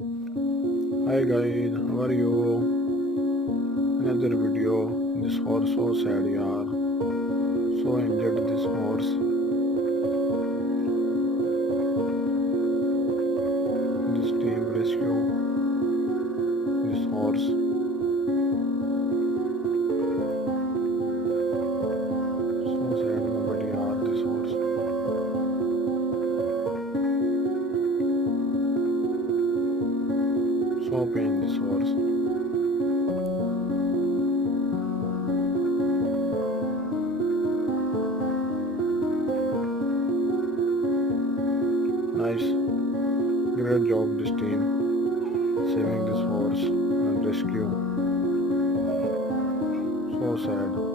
Hi guys, how are you? Another video. This horse so sad, yaar. So injured this horse. This team rescue this horse. So sad, nobody yaar this horse. So pain this horse. Nice, great job this team saving this horse and rescue. So sad.